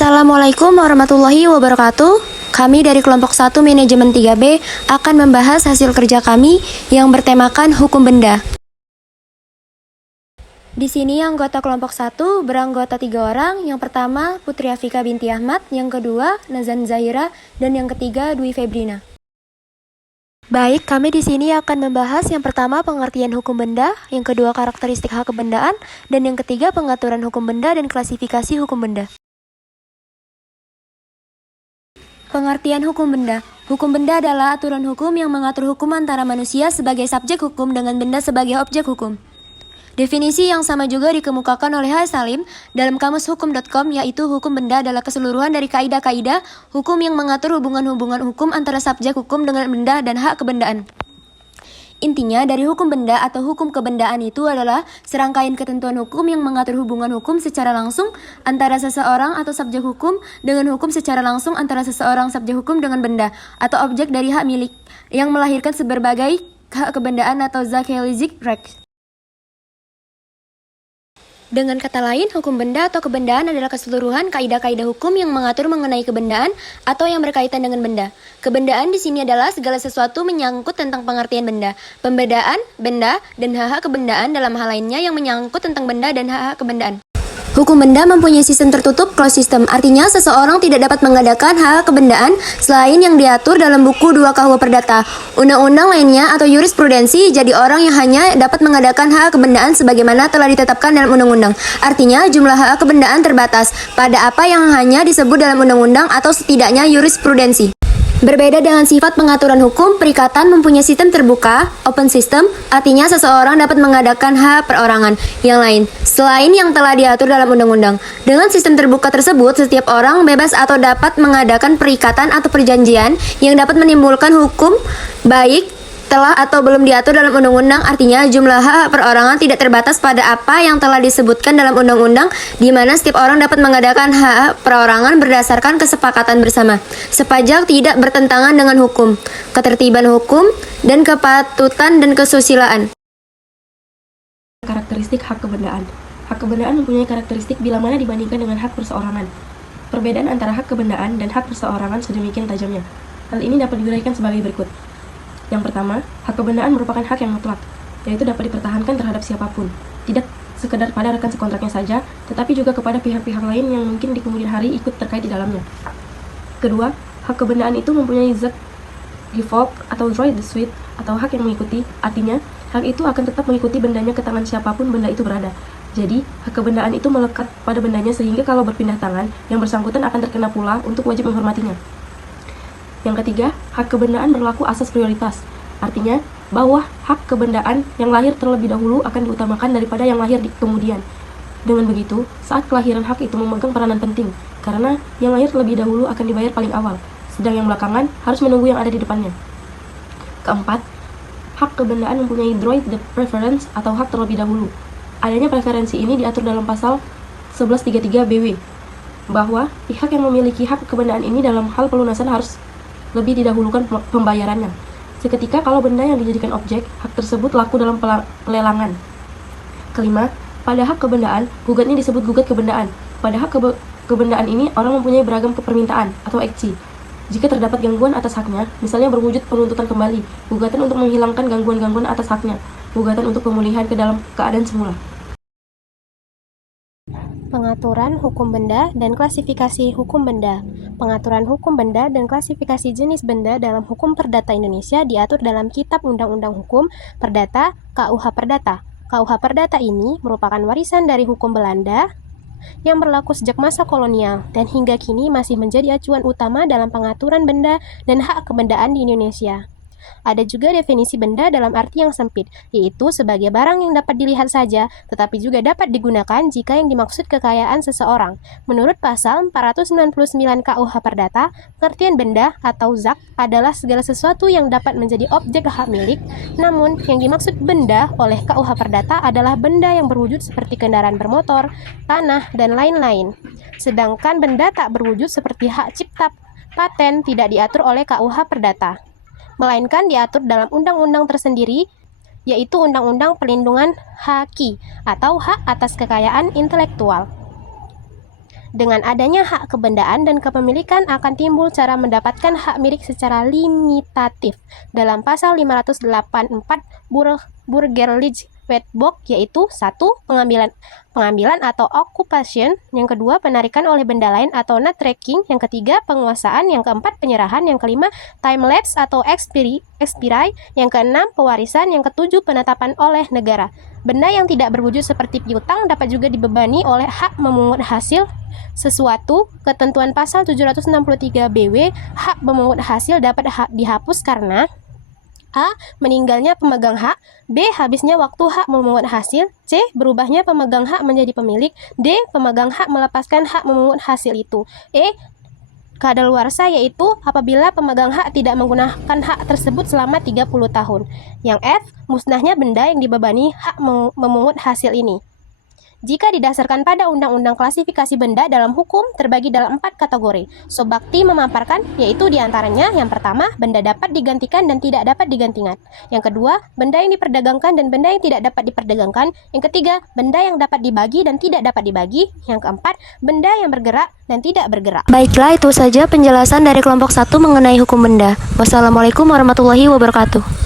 Assalamualaikum warahmatullahi wabarakatuh. Kami dari kelompok 1 Manajemen 3B akan membahas hasil kerja kami yang bertemakan hukum benda. Di sini anggota kelompok 1 beranggota 3 orang. Yang pertama Putri Afika binti Ahmad, yang kedua Nazan Zahira, dan yang ketiga Dwi Febrina. Baik, kami di sini akan membahas yang pertama pengertian hukum benda, yang kedua karakteristik hak kebendaan, dan yang ketiga pengaturan hukum benda dan klasifikasi hukum benda. Pengertian hukum benda. Hukum benda adalah aturan hukum yang mengatur hukum antara manusia sebagai subjek hukum dengan benda sebagai objek hukum. Definisi yang sama juga dikemukakan oleh H. Salim dalam kamushukum.com, yaitu hukum benda adalah keseluruhan dari kaidah-kaidah hukum yang mengatur hubungan-hubungan hukum antara subjek hukum dengan benda dan hak kebendaan. Intinya dari hukum benda atau hukum kebendaan itu adalah serangkaian ketentuan hukum yang mengatur hubungan hukum secara langsung antara seseorang atau subjek hukum dengan hukum secara langsung antara seseorang subjek hukum dengan benda atau objek dari hak milik yang melahirkan berbagai hak kebendaan atau Zakelizik Recht. Dengan kata lain, hukum benda atau kebendaan adalah keseluruhan kaidah-kaidah hukum yang mengatur mengenai kebendaan atau yang berkaitan dengan benda. Kebendaan di sini adalah segala sesuatu menyangkut tentang pengertian benda, pembedaan, benda, dan hak-hak kebendaan dalam hal lainnya yang menyangkut tentang benda dan hak-hak kebendaan. Hukum benda mempunyai sistem tertutup, closed system, artinya seseorang tidak dapat mengadakan hak kebendaan selain yang diatur dalam buku 2 KUH Perdata, undang-undang lainnya atau jurisprudensi. Jadi orang yang hanya dapat mengadakan hak kebendaan sebagaimana telah ditetapkan dalam undang-undang. Artinya jumlah hak kebendaan terbatas pada apa yang hanya disebut dalam undang-undang atau setidaknya jurisprudensi. Berbeda dengan sifat pengaturan hukum, perikatan mempunyai sistem terbuka, open system, artinya seseorang dapat mengadakan hak perorangan yang lain, selain yang telah diatur dalam undang-undang. Dengan sistem terbuka tersebut, setiap orang bebas atau dapat mengadakan perikatan atau perjanjian yang dapat menimbulkan hukum, baik telah atau belum diatur dalam undang-undang. Artinya jumlah hak perorangan tidak terbatas pada apa yang telah disebutkan dalam undang-undang, di mana setiap orang dapat mengadakan hak perorangan berdasarkan kesepakatan bersama, sepajak tidak bertentangan dengan hukum, ketertiban hukum, dan kepatutan dan kesusilaan. Karakteristik hak kebendaan. Hak kebendaan mempunyai karakteristik bila mana dibandingkan dengan hak perseorangan. Perbedaan antara hak kebendaan dan hak perseorangan sedemikian tajamnya. Hal ini dapat diuraikan sebagai berikut. Yang pertama, hak kebendaan merupakan hak yang mutlak, yaitu dapat dipertahankan terhadap siapapun, tidak sekedar pada rekan sekontraknya saja, tetapi juga kepada pihak-pihak lain yang mungkin di kemudian hari ikut terkait di dalamnya. Kedua, hak kebendaan itu mempunyai zat gevolg atau droit de suite atau hak yang mengikuti, artinya hak itu akan tetap mengikuti bendanya ke tangan siapapun benda itu berada. Jadi, hak kebendaan itu melekat pada bendanya sehingga kalau berpindah tangan, yang bersangkutan akan terkena pula untuk wajib menghormatinya. Yang ketiga, hak kebendaan berlaku asas prioritas. Artinya, bahwa hak kebendaan yang lahir terlebih dahulu akan diutamakan daripada yang lahir di kemudian. Dengan begitu, saat kelahiran hak itu memegang peranan penting, karena yang lahir terlebih dahulu akan dibayar paling awal, sedang yang belakangan harus menunggu yang ada di depannya. Keempat, hak kebendaan mempunyai droit de préférence atau hak terlebih dahulu. Adanya preferensi ini diatur dalam pasal 1133 BW, bahwa pihak yang memiliki hak kebendaan ini dalam hal pelunasan harus lebih didahulukan pembayarannya. Seketika kalau benda yang dijadikan objek, hak tersebut laku dalam pelelangan. Kelima, pada hak kebendaan, gugatnya disebut gugat kebendaan. Pada hak kebendaan ini, orang mempunyai beragam permintaan atau ekci. Jika terdapat gangguan atas haknya, misalnya berwujud penuntutan kembali, gugatan untuk menghilangkan gangguan-gangguan atas haknya, gugatan untuk pemulihan ke dalam keadaan semula. Pengaturan hukum benda dan klasifikasi hukum benda. Pengaturan hukum benda dan klasifikasi jenis benda dalam Hukum Perdata Indonesia diatur dalam Kitab Undang-Undang Hukum Perdata KUH Perdata. KUH Perdata ini merupakan warisan dari hukum Belanda yang berlaku sejak masa kolonial dan hingga kini masih menjadi acuan utama dalam pengaturan benda dan hak kebendaan di Indonesia. Ada juga definisi benda dalam arti yang sempit, yaitu sebagai barang yang dapat dilihat saja, tetapi juga dapat digunakan jika yang dimaksud kekayaan seseorang. Menurut pasal 499 KUH Perdata, pengertian benda atau zak adalah segala sesuatu yang dapat menjadi objek hak milik, namun yang dimaksud benda oleh KUH Perdata adalah benda yang berwujud seperti kendaraan bermotor, tanah, dan lain-lain. Sedangkan benda tak berwujud seperti hak cipta paten tidak diatur oleh KUH Perdata, melainkan diatur dalam undang-undang tersendiri, yaitu Undang-Undang Perlindungan HAKI atau Hak Atas Kekayaan Intelektual. Dengan adanya hak kebendaan dan kepemilikan akan timbul cara mendapatkan hak milik secara limitatif dalam pasal 584 Burgerlich Wetboek, yaitu 1. Pengambilan atau occupation, yang kedua penarikan oleh benda lain atau not tracking, yang ketiga penguasaan, yang keempat penyerahan, yang kelima time lapse atau expire, yang keenam pewarisan, yang ketujuh penetapan oleh negara. Benda yang tidak berwujud seperti piutang dapat juga dibebani oleh hak memungut hasil sesuatu. Ketentuan pasal 763 BW, hak memungut hasil dapat dihapus karena A. Meninggalnya pemegang hak. B. Habisnya waktu hak memungut hasil. C. Berubahnya pemegang hak menjadi pemilik. D. Pemegang hak melepaskan hak memungut hasil itu. E. Kadaluarsa, yaitu apabila pemegang hak tidak menggunakan hak tersebut selama 30 tahun. Yang F. Musnahnya benda yang dibebani hak memungut hasil ini. Jika didasarkan pada Undang-Undang Klasifikasi Benda dalam hukum terbagi dalam 4 kategori. Sobakti memaparkan, yaitu diantaranya yang pertama, benda dapat digantikan dan tidak dapat digantikan. Yang kedua, benda yang diperdagangkan dan benda yang tidak dapat diperdagangkan. Yang ketiga, benda yang dapat dibagi dan tidak dapat dibagi. Yang keempat, benda yang bergerak dan tidak bergerak. Baiklah, itu saja penjelasan dari kelompok 1 mengenai hukum benda. Wassalamualaikum warahmatullahi wabarakatuh.